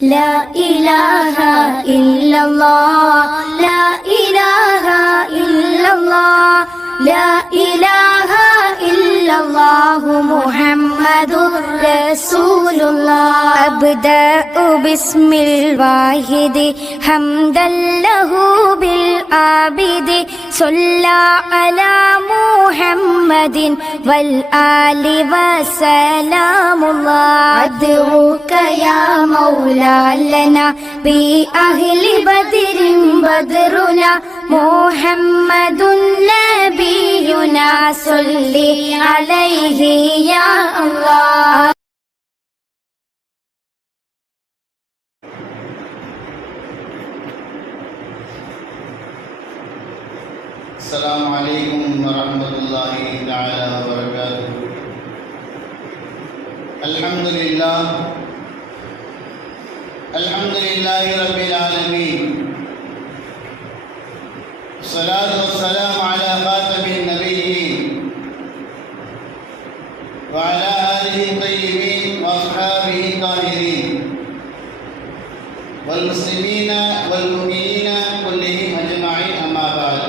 لا إله إلا الله لا إله إلا الله لا إله إلا الله محمد رسول الله أبدأ باسم الواحد حمدا له بالعابد صلى على محمد والآل وسلام الله أدعوك يا مولا لنا بأهل بدر بدرنا محمد نبينا صل عليه يا الله. السلام عليكم ورحمة الله تعالى وبركاته. الحمد لله رب العالمين، الصلاة والسلام على خاتم النبيين وعلى آله الطيبين وأصحابه الطاهرين والمسلمين والمؤمنين كلهم أجمعين، أما بعد.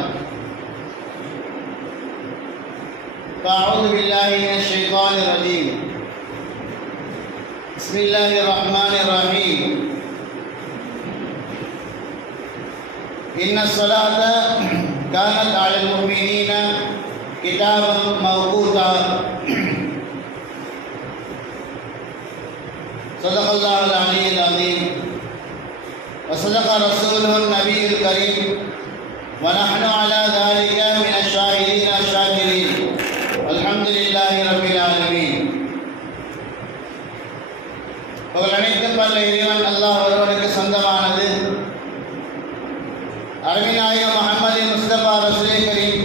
فأعوذ بالله من الشيطان الرجيم. بسم الله الرحمن الرحيم. إن الصلاة كانت على المؤمنين كتابا موقوتا. صدق الله العلي العظيم وصدق رسوله النبي الكريم ونحن على ذلك من الشاهدين الشاكرين والحمد لله رب العالمين. அனைத்தும் வல்ல இறைவன் அல்லாஹ் ஒருவனுக்கு சொந்தமானது. அருமைநாயகம் முஹம்மது முஸ்தபா ரசூலே கரீம்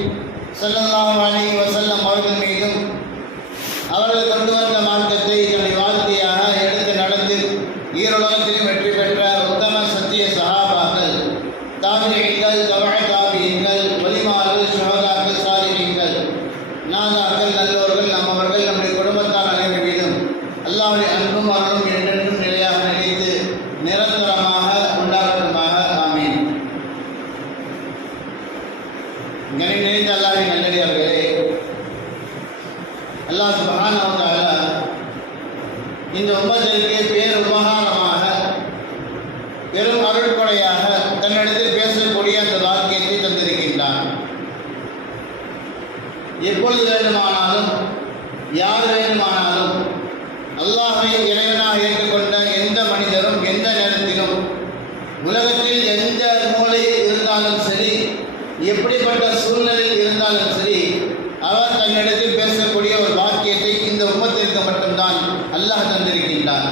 ஸல்லல்லாஹு அலைஹி வஸல்லம் அவர்கள் மீதும் அவர்கள் கொண்டு வந்த மார்க்கத்தை தன்னுடைய வாழ்க்கையாக எடுத்து நடந்து ஈருலகத்திலும் வெற்றி பெற்ற உத்தம சத்திய சஹாபாக்கள், தாபிஈன்கள், தபஅ தாபிஈன்கள், வலிமார்கள், ஷுஹதாக்கள், சாலிஹீன்கள், நாதாக்கள், நல்லோர்கள், நம்மவர்கள், நம்முடைய குடும்பத்தார் அனைவர் மீதும் அல்லாஹ்வுடைய அன்பும் அருளும் என்றென்றும் நிலையாக நிலைத்து நிரந்தரமாக உண்டாகட்டுமாக. ஆமீன். நிறைந்த அல்லாஹ்வின் நல்லடியார்களே, அல்லாஹ் சுப்ஹானஹு வ தஆலா இந்த உம்மத்திற்கு பேர் உபகாரமாக பெரும் அருள்கொடையாக தன்னிடத்தில் பேசக்கூடிய அந்த வாக்கியத்தை தந்திருக்கின்றான். எப்பொழுது வேண்டுமானாலும் யார் வேண்டுமானாலும் அல்லாஹ்வை இறைவனாக ஏற்றுக்கொண்ட எந்த மனிதரும் எந்த நேரத்திலும் உலகத்தில் எந்த மூலையில் இருந்தாலும் சரி, எப்படிப்பட்ட சூழ்நிலையில் இருந்தாலும் சரி, அவர் தன்னிடத்தில் பேசக்கூடிய ஒரு வாக்கியத்தை இந்த உம்மத்திற்கு மட்டும்தான் அல்லாஹ் தந்திருக்கின்றான்.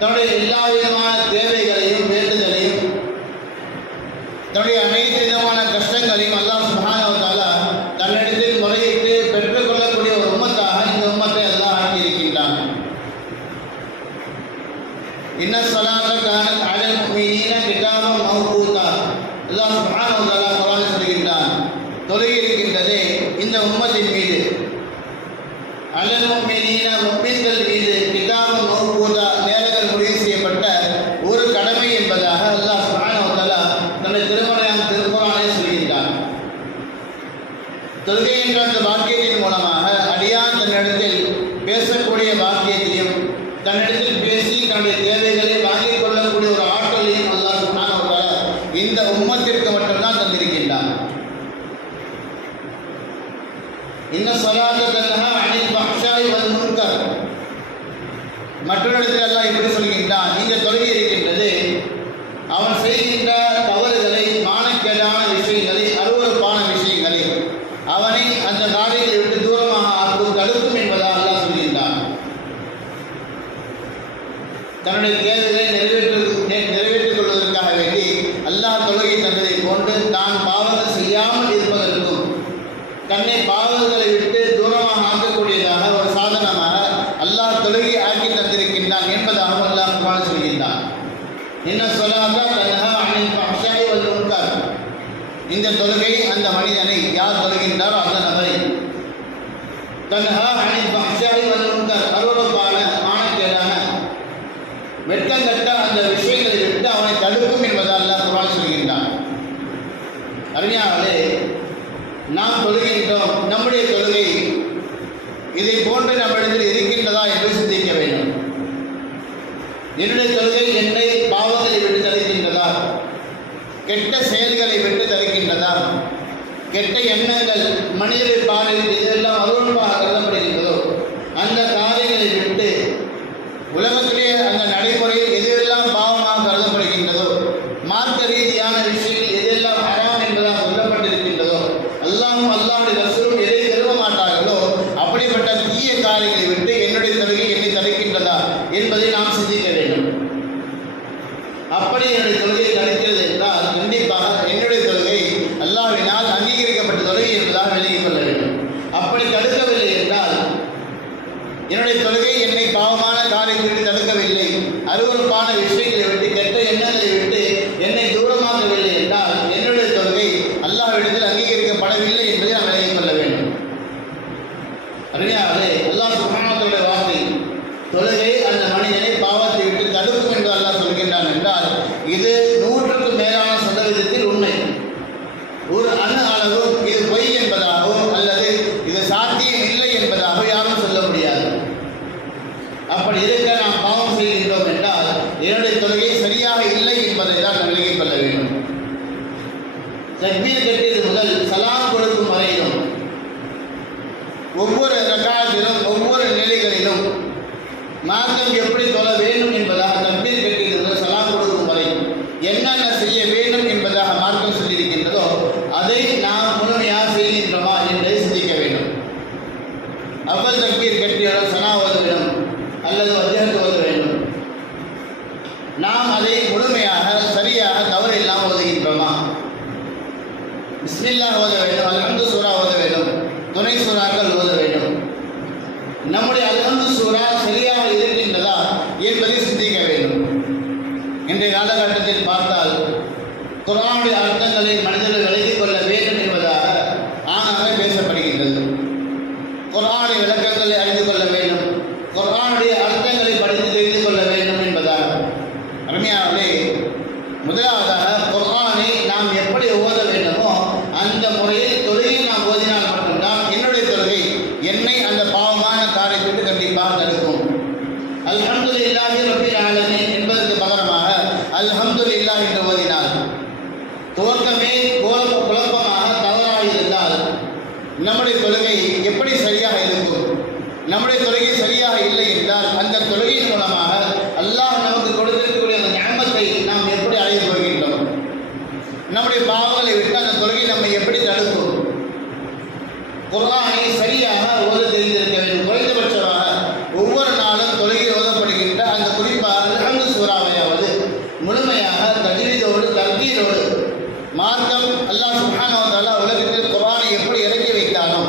தன்னுடைய எல்லா விதமான தேவைகளையும் வேண்டுதலையும் தன்னுடைய அனைத்து விதமான கஷ்டங்களையும் அல்லாஹ் சுப்ஹானஹு வ தஆலா தன்னிடத்தில் முறையிட்டு பெற்றுக்கொள்ளக்கூடிய ஒரு உம்மத்தாக இந்த உம்மத்தை அல்லாஹ் ஆக்கியிருக்கின்றான். இன்ன ஸலாத்த கானத் அலல் முஃமினீன கிதாபன் மவ்கூதா. அல்லாஹ் சுப்ஹானஹு வ தஆலா குர்ஆனில் சொல்கின்றான், தொழுகை இருக்கின்றதே இந்த உம்மத்தின் மீது, அலல் முஃமினீன முஃமின்கள் மீது கிதாபன் மவ்கூதா நேரங்கள் முடிவு செய்யப்பட்ட ஒரு கடமை என்பதாக அல்லாஹ் சுப்ஹானஹு வ தஆலா தன்னுடைய திருக்குர்ஆனில் சொல்கின்றான். தொழுகை என்ற அந்த வாக்கியத்தின் மூலமாக அடியான் தன்னிடத்தில் பேசக்கூடிய வாக்கியத்தையும் தன்னிடத்தில் பேசி தன்னுடைய தேவைகளை வாங்கிக் கொள்ளக்கூடிய ஒரு ஆற்றலையும் அல்லாஹ் சுப்ஹானஹு வ தஆலா இந்த உம்மத்திற்கு மட்டும்தான் தந்திருக்கின்றான். இன்ன ஸலாத்த தன்ஹா அனில் ஃபஹ்ஷாஇ வல் முன்கர். மற்றொரு இடத்தில் அல்லாஹ் இப்படி சொல்கின்றான், இந்த தொழுகை இருக்கின்றது அவன் செய்கின்ற தவறுகளை, மானக்கேடான விஷயங்களை, அருவருப்பான விஷயங்களை அவனை அந்த காரியத்தை விட்டு தூரமாக ஆக்கும், தடுக்கும் என்பதாக அல்லாஹ் சொல்கின்றான். தன்னுடைய தேவைகளை நிறைவேற்றிக் கொள்வதற்காக வேண்டி அல்லாஹ் தொழுகை தந்ததை போன்று தான் பாவங்கள் செய்யாமல் இருப்பதற்கும் தன்னை பாவங்களை விட்டு தூரமாக ஆக்கக்கூடியதாக ஒரு சாதனமாக அல்லாஹ் தொழுகை ஆக்கி தந்திருக்கின்றான் என்பதாக அல்லாஹ் குர்ஆனில் சொல்கின்றான். இன்ன ஸலாத்த தன்ஹா அனில் ஃபஹ்ஷாஇ வல் முன்கர். இந்த தொழுகை அந்த மனிதனை யார் தொழுகின்றாரோ அந்த நபரை தன்ஹா அனில் ஃபஹ்ஷாஇ வல் முன்கர், அருவருப்பான மானக்கேடான வெட்கங்கட்ட அந்த என்னுடைய தொழுகை என்னை பாவங்களை விட்டு தடுக்கின்றதா, கெட்ட செயல்களை விட்டு தடுக்கின்றதா, கெட்ட எண்ணங்கள் மனிதரை பார்வையில் இதெல்லாம் அருவருப்பாக கருதப்படுகின்றதோ அந்த காரியங்களை விட்டு உலகத்திலே அந்த நடைமுறையில் எதுவெல்லாம் பாவமாக கருதப்படுகின்றதோ, மார்க்க ரீதியான விஷயங்கள் எதெல்லாம் ஹராம் என்பதாக சொல்லப்பட்டிருக்கின்றதோ, அல்லாஹ்வும் அல்லாஹ்வுடைய ரசூலும் எதை விரும்ப மாட்டார்களோ அப்படிப்பட்ட தீய காரியங்களை விட்டு என்னுடைய தொழுகை என்னை தடுக்கின்றதா என்பதை நாம் சிந்திக்க வேண்டும். அப்படி என்னுடைய தொழுகை தடுக்கிறது என்றால் கண்டிப்பாக என்னுடைய தொழுகை அல்லாஹ்வினால் அங்கீகரிக்கப்பட்ட தொழுகை என்பதாக விலகிக் கொள்ள வேண்டும். அப்படி தடுக்கவில்லை என்றால் என்னுடைய தொழுகை என்னை பாவமான காரியத்திற்கு தடுக்கவில்லை, அருவருப்பான விஷயங்களை விட்டு கெட்ட எண்ணங்களை விட்டு என்னை தூரமாக்கவில்லை என்றால் என்னுடைய தொழுகை அல்லாஹ்விடத்தில் அங்கீகரிக்கப்படவில்லை என்பதை நாம் விலகிக் கொள்ள வேண்டும். அருமையானவர்களே, அல்லாஹ் சுப்ஹானஹு வ தஆலா வார்த்தை தொழுகை அந்த மனிதனை பாவத்தை விட்டு தடுக்கும் என்று அல்லாஹ் சொல்கின்றான் என்றால் இது 100க்கு மேலான சதவீதத்தில் உண்மை. ஒரு அணு அளவு இது பொய் என்பதாகவோ அல்லது இது சாத்தியம் இல்லை என்பதாக யாரும் சொல்ல முடியாது. அப்படி இருக்க நாம் பாவம் செய்கின்றோம் என்றால் என்னுடைய தொழுகை சரியாக இல்லை என்பதை தான் நாம் விலகிக் கொள்ள வேண்டும். தக்பீர் கட்டியது முதல் சலாம் கொடுக்கும் வரையிலும் ஒவ்வொரு ரக்காத்திலும் ஒவ்வொரு நிலைகளிலும் மார்க்கம் எப்படி தொழ வேண்டும் என்பதாக தக்பீர் கட்டியது முதல் சலாம் கொடுக்கும் வரை என்னென்ன செய்ய வேண்டும் என்பதாக மார்க்கம் சொல்லியிருக்கின்றதோ அதை நாம் முழுமையாக செய்கின்றோமா என்பதை சிந்திக்க வேண்டும். அவ்வளவு தக்பீர் கட்டியவுடன் சனா ஓத வேண்டும் அல்லது வஜ்ஹத் ஓத வேண்டும். நாம் அதை முழுமையாக சரியாக தவறு இல்லாமல் ஓதுகின்றோமா? பிஸ்மில்லாஹ் ஓத வேண்டும், அல்ஹம்து சூரா ஓத வேண்டும், துணை சூறாக்கள் ஓத வேண்டும். நம்முடைய அல்ஹம்து சூரா சரியாக இருக்கின்றதா என்பதை சிந்திக்க வேண்டும். இன்றைய காலகட்டத்தில் பார்த்தால் குர்ஆனுடைய அர்த்தங்களை மனிதர்கள் விலகிக் கொள்ள வேண்டும் என்பதாக ஆங்காங்கே பேசப்படுகின்றது. குர்ஆனுடைய விளக்கங்களை அறிந்து கொள்ள வேண்டும், குர்ஆனுடைய அர்த்தங்களை படித்து தெரிந்து கொள்ள வேண்டும் என்பதாக. அருமையானவர்களே, முதலாவதாக குர்ஆனை நாம் எப்படி ஓத வேண்டுமோ அந்த முறையில் தொழுகையில் நாம் ஓதினால் மட்டும்தான் என்னுடைய தொழுகை என்னை அந்த பாவமான காரியத்திற்கு கண்டிப்பாக தடுக்கும். அல்ஹம்துலில்லாஹி ரப்பில் ஆலமீன் என்பதற்கு பகரமாக அல்ஹம்துலில்லாஹ் என்று ஓதினால் துவக்கமே குழப்பமாக தவறாக இருந்தால் நம்முடைய தொழுகை எப்படி சரியாக இருக்கும்? நம்முடைய தொழுகை சரியாக இல்லை என்றால் அந்த தொழுகையின் மூலமாக அல்லாஹ் நமக்கு கொடுத்திருக்கக்கூடிய அந்த ஞானத்தை நாம் எப்படி அடைய போகின்றோம்? நம்முடைய பாவங்களை விட்டு அந்த தொழுகை நம்மை எப்படி தடுக்கும்? குர்ஆனை சரியாக ஓத தெரிந்திருக்க வேண்டும். குறைந்தபட்சமாக ஒவ்வொரு நாளும் தொழுகையில் ஓதப்படுகின்ற அந்த குறிப்பாக அல்ஹம்து சூராவையாவது முழுமையாக தஜ்வீதோடு தர்தீலோடு மார்க்கம் அல்லாஹ் சுப்ஹானஹு வ தஆலா உலகத்தில் குர்ஆனை எப்படி இறக்கி வைத்தானோ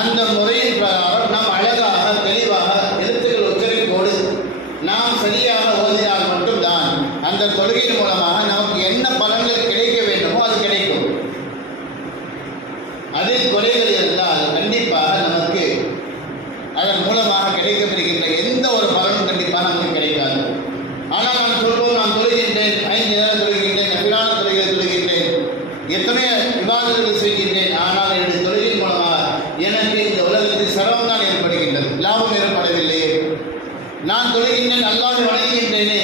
அந்த முறையின் பிரகாரம் நாம் அழகாக தெளிவாக எழுத்துக்கள் உச்சரிப்போடு நாம் சரியாக ஓதினால் மட்டும்தான் அந்த தொழுகையின் மூலமாக நமக்கு என்ன பலன்கள் கிடைக்க வேண்டுமோ அது கிடைக்கும். அதில் குறைகள் இருந்தால் கண்டிப்பாக நமக்கு அதன் மூலமாக கிடைக்கப்பெறுகின்ற எந்த ஒரு பலனும் கண்டிப்பாக நமக்கு கிடைக்காது. ஆனால் நான் சொல்வோம், நான் தொழுகின்றேன், 5 நேரம் தொழுகின்றேன், நபிலான தொழுகை தொழுகின்றேன், எத்தனை விவாதங்கள் செய்கின்றேன், ஆனால் என்னுடைய தொழுகையின் மூலமாக எனக்கு இந்த உலகத்தில் சிரமம் தான் ஏற்படுகின்றது, லாபம் ஏற்படவில்லையே. நான் தொழுகின்றேன், அல்லாஹ்வை வணங்குகின்றேனே,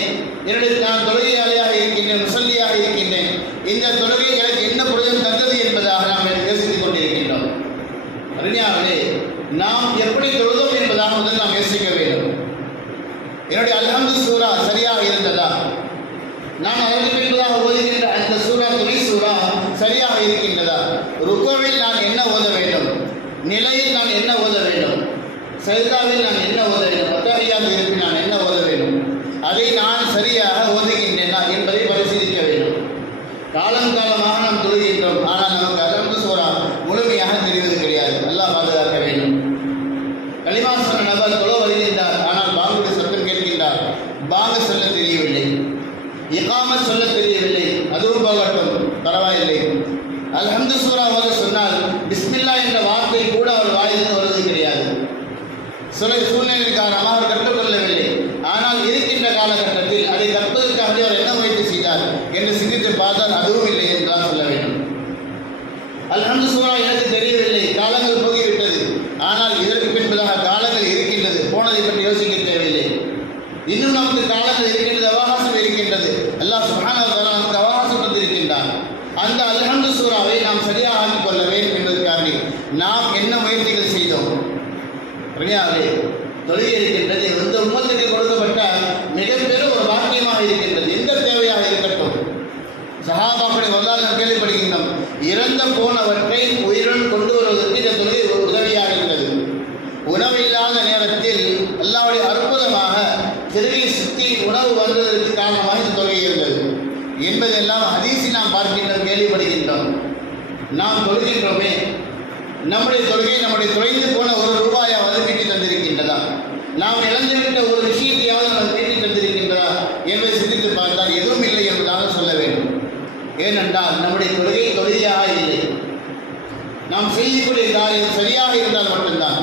நான் தொழுகையாளியாக இருக்கின்றேன், முசல்லியாக இருக்கின்றேன், இந்த தொழுகை எனக்கு என்ன பிரயோஜனம் தந்தது என்பதாக நாம் யோசித்துக் கொண்டிருக்கின்றோம். அறிஞர்களே, நாம் எப்படி தொழுதோம் என்பதாக முதல் நாம் யோசிக்க வேண்டும். என்னுடைய அல்ஹம்து சூரா சரியாக இருந்ததா? நான் அதற்கு பின்பதாக ஓதுகின்ற அந்த சூரா துணை சூரா சரியாக இருக்கின்றதா? ருக்குவில் நான் என்ன ஓத வேண்டும்? நிலையில் நான் என்ன ஓத வேண்டும்? சஜ்தாவில் நான் என்ன ஓத வேண்டும்? அத்தஹியாத் இருப்பில் நான் என்ன ஓத வேண்டும்? அதை நான் சரியாக ஓதுகின்றேனா என்பதை பரிசீலிக்க வேண்டும். காலம் காலமாக நாம் தொழுகின்றோம், ஆனால் நமக்கு அல்ஹம்து சூரா முழுமையாக தெரிவது கிடையாது. அல்லாஹ் பாதுகாக்க வேண்டும். கலிமா சொன்ன நபர் தொழ வருகின்றார், ஆனால் பாங்குடைய சத்தம் கேட்கின்றார், பாங்கு சொல்ல தெரியவில்லை, இகாமத் சொல்ல தெரியவில்லை, அதுவும் போகட்டும், பரவாயில்லை. அல்ஹம்து சூரா ஓத சொன்னால் பிஸ்மில்லா என்ற வார்த்தை கூட அவர் வாயிலிருந்து வருவது கிடையாது. சில சூழ்நிலை காரணமாக அவர் கற்றுக்கொள்ளவில்லை. ஆனால் இருக்கின்ற காலகட்டத்தில் அதை கற்பதற்காக அவர் என்ன முயற்சி செய்தார் என்று சிந்தித்து பார்த்தால் அதுவும் இல்லை என்றால் சொல்ல வேண்டும். அல்ஹம்து சூரா எனக்கு தெரியவில்லை, காலங்கள் போகிவிட்டது, ஆனால் இதற்கு பின்பதாக காலங்கள் இருக்கின்றது, போனதை பற்றி யோசிக்க தேவையில்லை. இன்னும் நமக்கு காலங்கள் இருக்கின்றது, அவகாசம் இருக்கின்றது. அல்லாஹ் சுப்ஹானஹு வ தஆலா நமக்கு அவகாசம் தந்திருக்கின்றான். அந்த அல்ஹம்து சூராவை நாம் சரியாக ஆக்கிக் கொள்ள வேண்டும் என்பதற்காக நாம் என்ன முயற்சிகள் செய்தோம்? தொழுகை இருக்கின்றது, இந்த உம்மத்துக்கு கொடுக்கப்பட்ட மிகப்பெரும் ஒரு வாக்கியமாக இருக்கின்றது. எந்த தேவையாக இருக்கட்டும், சஹாபாக்களை வரலாறு நாம் கேள்விப்படுகின்றோம். இறந்த போனவற்றை உயிருடன் கொண்டு வருவதற்கு இந்த தொழுகை உதவியாக இருந்தது. உணவில்லாத நேரத்தில் அல்லாஹ்வுடைய அற்புதமாக திருகை சுற்றி உணவு வருவதற்கு காரணமாக இந்த தொழுகை இருந்தது என்பதெல்லாம் ஹதீஸில் நாம் பார்க்கின்றோம், கேள்விப்படுகின்றோம். நாம் தொழுகின்றோமே, நம்முடைய தொலைந்து போன ஒரு ரூபாயாவது மீட்டி தந்திருக்கின்றதா? நாம் இழந்துவிட்ட ஒரு விஷயத்தையாவது நாம் மீட்டி தந்திருக்கின்றதா என்பதை சிந்தித்து பார்த்தால் எதுவும் இல்லை என்பதாக சொல்ல வேண்டும். ஏனென்றால் நம்முடைய தொழுகையாக இல்லை. நாம் செய்யக்கூடிய காரியம் சரியாக இருந்தால் மட்டும்தான்,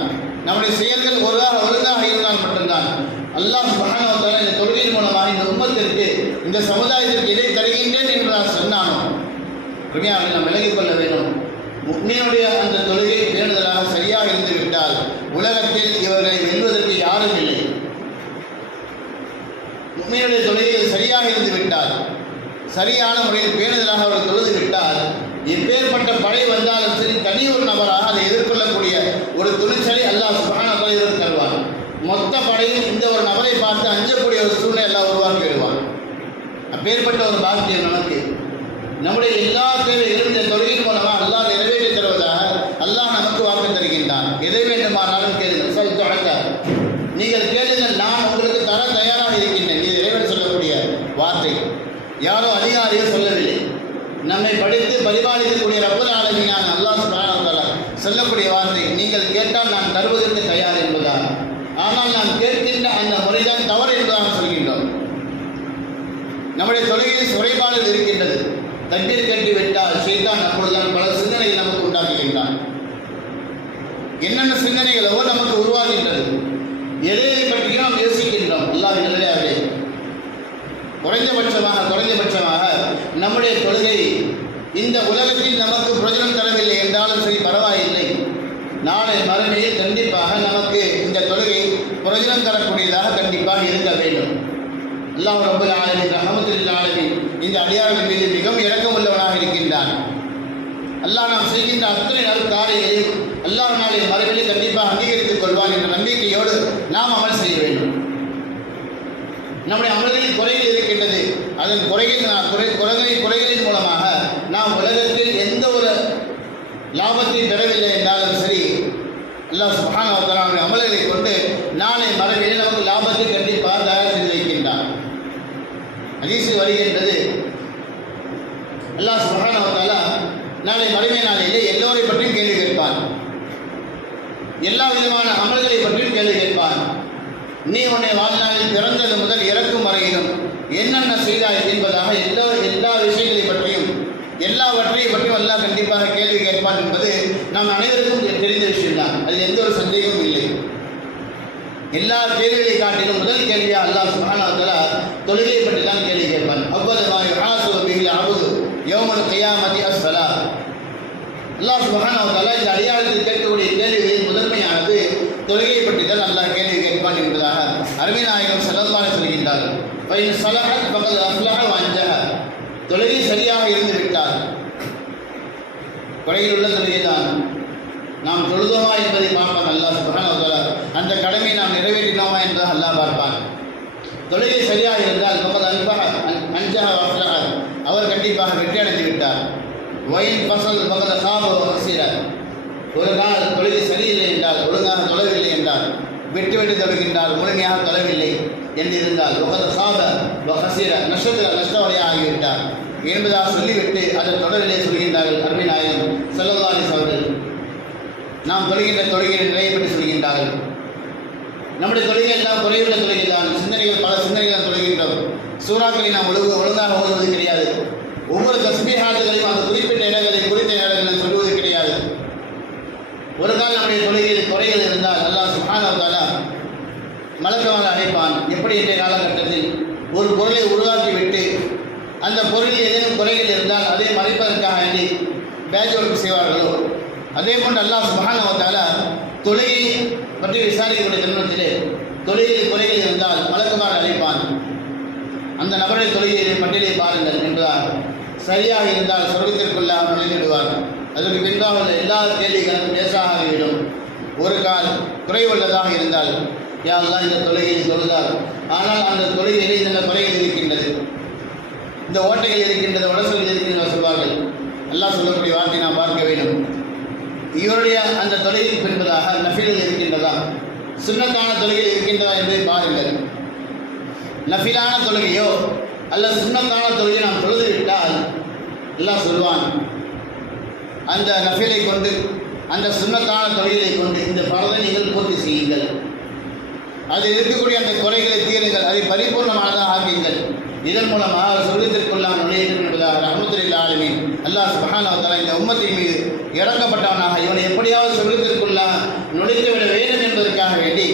நம்முடைய செயல்கள் ஒழுங்காக இருந்தால் மட்டும்தான் அல்லாஹ் சுப்ஹானஹு வ தஆலா இந்த தொழுகையின் மூலமாக இந்த உம்மத்திற்கு, இந்த சமுதாயத்திற்கு இதை தருகின்றேன் என்பதாக சொன்னானோ நாம் விலகிக் கொள்ள வேண்டும். முஃமினுடைய அந்த தொழுகை பேணுதலாக சரியாக இருந்துவிட்டால் உலகத்தில் இவர்களை வெல்வதற்கு யாரும் இல்லை. முஃமினுடைய தொழுகை சரியாக இருந்துவிட்டால், சரியான முறையில் பேணுதலாக அவர்கள் தொழுது விட்டால், எப்பேற்பட்ட படை வந்தாலும் சரி, தனி ஒரு நபராக அதை எதிர்கொள்ளக்கூடிய ஒரு துணிச்சலை அல்லாஹ் சுப்ஹானஹு வ தஆலா இவருக்கு தருவான். மொத்த படையும் இந்த ஒரு நபரை பார்த்து அஞ்சக்கூடிய ஒரு சூழ்நிலை எல்லாம் உருவாக்கி விடுவான். அப்பேற்பட்ட ஒரு பாக்கியம் நமக்கு. நம்முடைய எல்லா தேவைகளும் இந்த தொழுகையின் மூலமாக அல்லாஹ் நிறைவேற்றி தருவதாக அல்லாஹ் நமக்கு வாக்கு தருகின்றான். எதை வேண்டுமானாலும் கேளுங்கள், நீங்கள் கேளுங்கள், நான் உங்களுக்கு தர தயாராக இருக்கின்றேன். இது இறைவன் சொல்லக்கூடிய வார்த்தை, யாரோ அதிகாரிகள் சொல்லவில்லை. நம்மை படித்து பரிபாலிக்கக்கூடிய ரப்பல் ஆலமீனான அல்லாஹ் சுப்ஹானஹு வ தஆலா சொல்லக்கூடிய வார்த்தை, நீங்கள் கேட்டால் நான் தருவதற்கு தயார் என்பதால். ஆனால் நாம் கேட்கின்ற அந்த முறைதான் தவறு என்பதாக சொல்கின்றோம். நம்முடைய தொழுகையில் குறைபாடுகள் இருக்கின்றது. தக்பீர் கட்டி விட்டால் ஷைத்தான் அப்பொழுதுதான் பல சிந்தனைகள் நமக்கு உண்டாக்குகின்றான். என்னென்ன சிந்தனைகளோ நமக்கு உருவாகின்றது, எதை பற்றியும் நாம் யோசிக்கின்றோம். அல்லாஹ்வின் நல்லடியார்களே, குறைந்தபட்சமாக நம்முடைய தொழுகை இந்த உலகத்தில் நமக்கு பிரயோஜனம் தரவில்லை என்றாலும் சரி, பரவாயில்லை. நாளை மறுமையில் கண்டிப்பாக நமக்கு இந்த தொழுகை பிரயோஜனம் தரக்கூடியதாக கண்டிப்பாக இருக்க வேண்டும். அல்லாஹ் ரப்பல் ஆலமீன் ரஹ்மத்துல் ஆலமீன் இந்த அடியார்கள் மீது மிகவும் இரக்கம் உள்ளவனாக இருக்கின்றான். அல்லாஹ் நாம் செய்கின்ற அத்தனை காரியங்களையும் அல்லாஹ் நாளை மறுமையில் கண்டிப்பாக அங்கீகரித்துக் கொள்வான் என்ற நம்பிக்கையோடு நாம் அமல் செய்ய வேண்டும். நம்முடைய அமல்களில் குறைகள் இருக்கின்றது. அதன் குறைகளின் மூலமாக நாம் உலகத்தில் எந்த ஒரு லாபத்தை பெறவில்லை என்றாலும் சரி, அல்லாஹ் சுப்ஹானஹு வ தஆலா அமல்களை கொண்டு நாளை மறுமையில் நமக்கு லாபத்தை கண்டிப்பாக தயார் செய்து வைக்கின்றான். ஹதீஸில் வருகின்றது, அல்லாஹ் சுப்ஹானஹு வ தஆலா நாளை மறுமை நாளிலே எல்லோரை பற்றியும் கேள்வி கேட்பான். எல்லா விதமான அமல்களை பற்றியும் கேள்வி கேட்பான். நீ உன்னை வாழ்நாளில் பிறந்தது முதல் இறக்கும் வரையிலும் என்னென்ன செய்தாய் என்பதாக எல்லா விஷயங்களை பற்றியும் எல்லாவற்றையும் பற்றியும் அல்லாஹ் கண்டிப்பாக கேள்வி கேட்பான் என்பது நாம் அனைவருக்கும் தெரிந்த விஷயம்தான். அதில் எந்த ஒரு சந்தேகமும் இல்லை. எல்லா கேள்விகளை காட்டிலும் முதல் கேள்வியாக அல்லாஹ் சுப்ஹானஹு வ தஆலா தொழுகையை பற்றி தான் கேள்வி கேட்பான். அவ்வளவு மா யுஹாஸபு பிஹில் அப்து யௌமல் கியாமத்தி அஸ்ஸலாத். அல்லாஹ் சுப்ஹானஹு வ தஆலா இந்த அடியார்களுக்கு கேட்கக்கூடிய கேள்விகளில் முதன்மையானது தொழுகையை பற்றி தான் அல்லாஹ் கேள்வி கேட்பான் என்பதாக அருமை நாயகம் ஸல்லல்லாஹு அலைஹி வஸல்லம் சொல்கின்றார்கள். ஃபைன் ஸலஹத் ஃபகத் அஃப்லஹ வ அன்ஜஹ. தொழுகை சரியாக இருந்து விட்டால், குறையில் உள்ள தொழுகை தான், நாம் தொழுதோமா என்பதை பார்ப்பான் அல்லாஹ் சுப்ஹானஹு வ தஆலா. அந்த கடமையை நாம் நிறைவேற்றினோமா என்பதை அல்லாஹ் பார்ப்பான். தொழுகை சரியாக இருந்தால் ஃபகத் அன்ஜஹ வ அஃப்லஹ, அவர் கண்டிப்பாக வெற்றி அடைந்து விட்டார். வயின் ஃபஸல் ஃபகத் காப வ ஹஸிர. ஒரு நாள் தொழுகை சரியில்லை என்றால், ஒழுங்காக தொழவில்லை என்றால், விட்டு தொழுகின்றால், முழுமையாக தொழவில்லை என்றிருந்தால் ஃபகத் காப வ ஹஸிர, நஷ்டவரையாக ஆகிவிட்டார் என்பதாக சொல்லிவிட்டு அதன் தொடரிலே சொல்கின்றார்கள் அருமை நாயகம் ஸல்லல்லாஹு அலைஹி வஸல்லம். நாம் தொழுகின்ற தொழுகையின் நிலையை பற்றி சொல்கின்றார்கள். நம்முடைய தொழுகை எல்லாம் குறையுள்ள தொழுகை தான். பல சிந்தனைகள் தொழுகின்றோம். சூறாக்களை நாம் ஒழுங்காக ஓதுவது கிடையாது. ஒவ்வொரு தஸ்பீஹாத்துகளையும் அந்த குறிப்பிட்ட இடங்களில் சொல்லுவது கிடையாது. ஒரு கால் நம்முடைய தொழுகையில் குறைகள் இருந்தால் அல்லாஹ் சுப்ஹானஹு வ தஆலா மலக்குகளை அழைப்பான். எப்படி இன்றைய காலகட்டத்தில் ஒரு பொருளை உருவாக்கிவிட்டு அந்த பொருளில் ஏதேனும் குறைகள் இருந்தால் அதை மறைப்பதற்காக வேண்டி பேட்ச் ஒர்க் செய்வார்களோ, அதே போன்று அல்லாஹ் சுப்ஹானஹு வ தஆலா தொழுகை பற்றி விசாரிக்கக்கூடிய தருணத்திலே தொழுகையில் குறைகள் இருந்தால் மலக்குமார் அழைப்பான், அந்த நபரை தொழுகையை பட்டியலை பாருங்கள் என்பதால் சரியாக இருந்தால் சொர்க்கத்திற்குள்ள அவர் நுழைந்துவிடுவார். அதற்கு பின்பாக உள்ள எல்லா கேள்விகளும் லேசாகிவிடும். ஒரு கால் குறைவுள்ளதாக இருந்தால் யா அல்லாஹ் இந்த தொழுகையில் தொழுதார், ஆனால் அந்த தொழுகையில் இந்த குறைகள் இருக்கின்றது, இந்த ஓட்டைகள் இருக்கின்றது, உடசல்கள் இருக்கின்றன சொல்வார்கள். அல்லாஹ் சொல்லக்கூடிய வார்த்தை நாம் பார்க்க வேண்டும். இவருடைய அந்த தொழுகைக்கு பின்பதாக நஃபில் இருக்கின்றதா, சுன்னத்தான தொழுகையில் இருக்கின்றதா என்பதை பாருங்கள். நஃபிலான தொழுகையோ அல்லது சுன்னத்தான தொழுகையை நாம் தொழுது விட்டால் அல்லாஹ் சொல்வான், அந்த நஃபிலை கொண்டு அந்த சுன்னத்தான தொழிலை கொண்டு இந்த பரதை நீங்கள் பூர்த்தி செய்யுங்கள், அதில் இருக்கக்கூடிய அந்த குறைகளை தீருங்கள், அதை பரிபூர்ணமானதாக ஆக்குங்கள். இதன் மூலமாக சொர்க்கத்திற்குள்ளான நுழையும் என்பதாக ரஹ்மத்துல்லாஹி ஆலமீன் அல்லாஹ் சுப்ஹானஹு வ தஆலா இந்த உம்மத்தின் மீது இறக்கப்பட்டவனாக இவனை எப்படியாவது சொர்க்கத்திற்குள்ளாக நுழைத்துவிட வேண்டும் என்பதற்காக வேண்டி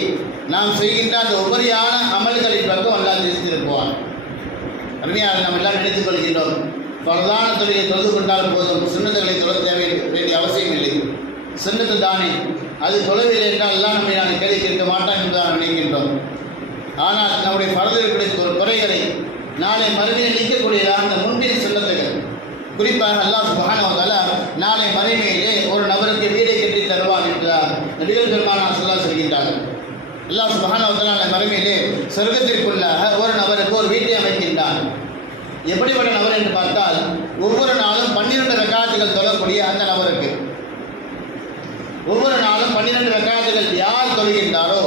நாம் செய்கின்ற அந்த உபரியான அமல்களின் பக்கம் அல்லாஹ் திருத்திருப்பான். அருமையாக நாம் எல்லாம் நினைத்துக் கொள்கின்றோம், பிரதான தொழிலை தொழுது கொண்டால் போதும், சுன்னத்துகளை தொழ தேவை வேண்டிய அவசியம் இல்லை. சுன்னத்து தானே, அது தொழவில்லை என்றால் எல்லாம் நம்மை நான் கேள்வி கேட்க மாட்டான் என்பதாக நினைக்கின்றோம். ஆனால் நம்முடைய பரதவிற்குடைய குறைகளை நாளை மறுமையில் நீக்கக்கூடியதாக அந்த முன்பின் சுன்னத்துகள், குறிப்பாக அல்லாஹ் சுப்ஹானஹு வ தஆலா நாளை மறுமையிலே ஒரு நபருக்கு வீடை கட்டி தருவான் என்றார் நபிகள் பெருமானார் ஸல்லல்லாஹு சொல்கின்றார்கள். அல்லாஹ் சுப்ஹானஹு வ தஆலா மறுமையிலே சொர்க்கத்திற்குள்ளாக ஒரு நபருக்கு ஒரு வீட்டை அமைக்கின்றான். எப்படிப்பட்ட நபர் என்று பார்த்தால் ஒவ்வொரு நாளும் 12 ரக்காத்துகள் தொழக்கூடிய அந்த நபருக்கு, ஒவ்வொரு நாளும் 12 ரக்காத்துகள் யார் தொழுகின்றாரோ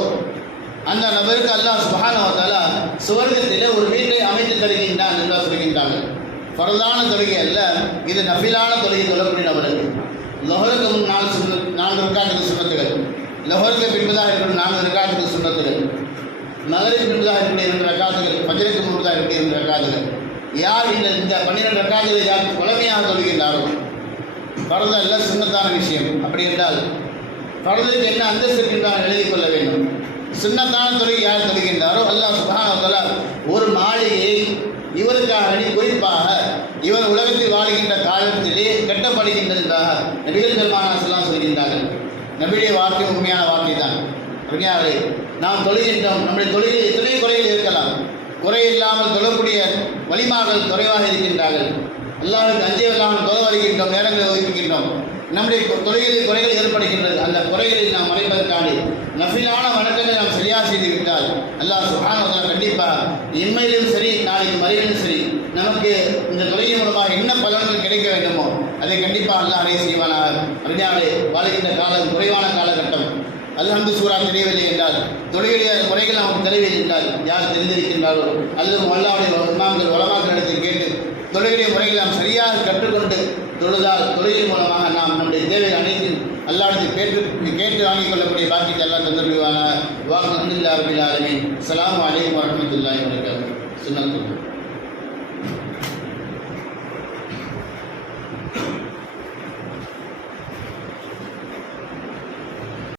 அந்த நபருக்கு அல்லாஹ் சுப்ஹானஹு வ தஆலா சுவர்க்கத்திலே ஒரு வீட்டை அமைத்து தருகின்றான் என்று சொல்கின்றார்கள். ஃபர்தான தொழுகை அல்ல, இது நஃபிலான தொழுகை தொழக்கூடிய நபருக்கு. லொஹருக்கு முன் 4 ரக்காத்துகள் சுன்னத்துகள், லொஹருக்கு பின்பதாக இருக்கிற 4 ரக்காத்துகள் சுன்னத்துகள், மகரிப் பின்பதாக இருக்கக்கூடிய 2 ரக்காத்துகள், ஃபஜ்ருக்கு முன்பதாக இருக்கக்கூடிய 2 ரக்காத்துகள். யார் இந்த 12 ரக்காத்துகளை யார் முழுமையாக தொழுகின்றாரோ, ஃபர்து அல்ல சுன்னத்தான விஷயம். அப்படி என்றால் ஃபர்துக்கு என்ன அந்தஸ்து இருக்கின்றான் எழுதி கொள்ள வேண்டும். சுன்னத்தான தொழுகை யார் தொழுகின்றாரோ அல்லாஹ் சுப்ஹானஹு வ தஆலா ஒரு மாளிகையை இவருக்காக குறிப்பாக இவர் உலகத்தில் வாழ்கின்ற காலத்திலே கட்டப்படுகின்றதாக நபிகள் பெருமானார் ஸல்லல்லாஹு சொல்கின்றார்கள். நபியுடைய வார்த்தை உண்மையான வார்த்தை தான். உண்மையாகவே நாம் தொழுகின்றோம், நம்முடைய தொழுகையில் எத்தனை குறைகள் இருக்கலாம், குறை இல்லாமல் தொழக்கூடிய வலிமார்கள் குறைவாக இருக்கின்றார்கள். அல்லாஹ்வுக்கு அஞ்சியவர்களாக தொழ வருகின்றோம், நேரங்களை ஒதுக்குகின்றோம், நம்முடைய தொழுகையில் குறைகள் ஏற்படுகின்றது. அந்த குறைகளை நாம் மறைப்பதற்கான நஃபிலான வணக்கங்களை நாம் சரியாக செய்து விட்டால் அல்லாஹ் சுப்ஹானஹு வ தஆலா கண்டிப்பாக இன்மையிலும் சரி நாளைக்கு மறுமையிலும் சரி நமக்கு இந்த தொழுகை மூலமாக என்ன பலன்கள் கிடைக்க வேண்டுமோ அதை கண்டிப்பாக அல்லாஹ் அடைய செய்வானாக. அருமையாளே, வாழ்கின்ற காலம் குறைவான காலகட்டம். அல்ஹம்து சூரா தெரியவில்லை என்றால், தொழுகையுடைய முறைகள் நமக்கு தெரியவில்லை என்றால், யார் தெரிந்திருக்கின்றாரோ அல்லது அல்லாஹ்வுடைய இமாம்கள் உலமாக்களிடத்தில் கேட்டு தொழுகையுடைய முறைகளை நாம் சரியாக கற்றுக்கொண்டு தொழுதால் தொழுகை மூலமாக நாம் நம்முடைய தேவை அனைத்தும் அல்லாஹ்விடத்தில் கேட்டு வாங்கிக் கொள்ளக்கூடிய பாக்கியத்தை எல்லாம் தந்துடுவாங்க. வாக்கு அல்ஹம்துலில்லாஹி ரப்பில் ஆலமீன். அஸ்ஸலாமு அலைக்கும் வரஹ்மத்துல்லாஹி வபரகாத்துஹு. சுன்னத்துல்லாஹ்.